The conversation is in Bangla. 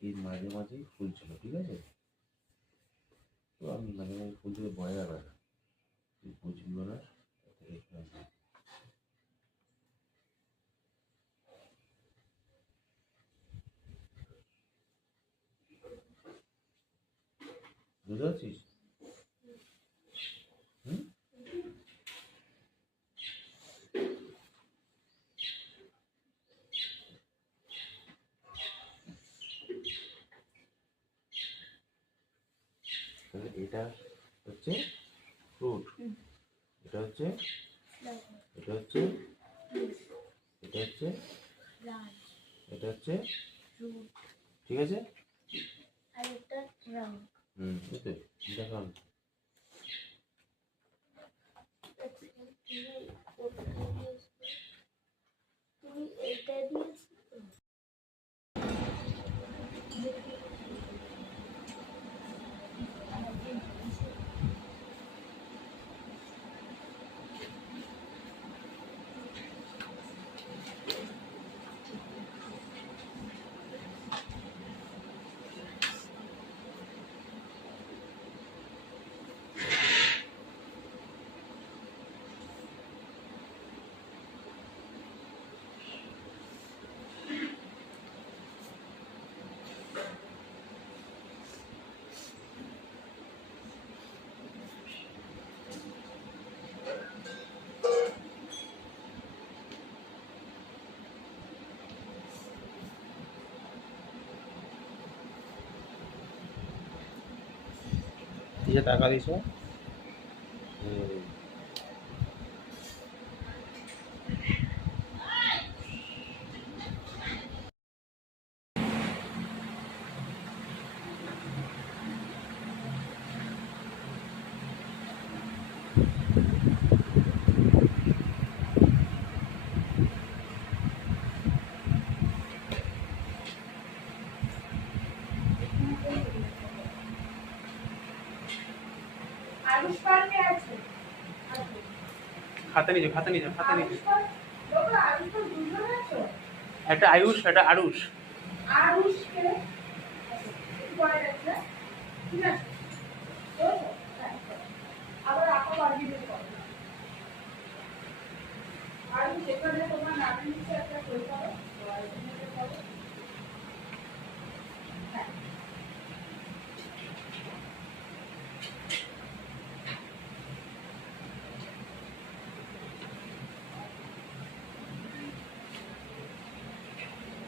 এর মাঝে মাঝেই ফুলছিল, ঠিক আছে? তো আমি মাঝে মাঝে ফুল থেকে ভয় লাগে না, তুই বুঝবিও না। বুঝতে পারছিস? হুম, তাহলে এটা হচ্ছে ফ্রুট, এটা হচ্ছে, এটা হচ্ছে, এটা হচ্ছে, এটা হচ্ছে, ঠিক আছে? বুঝতে দেখান। তুমি এইটা দিয়েছো। দিকে টাকা দিছো। খাতা নিয়ে যাও, খাতা নিয়ে যাও, খাতা নিয়ে যাও। একটা আয়ুষ, একটা আরুষ। আবার আঁকা বাড়িয়ে দেবো। আর যেখানে তোমার নাতনি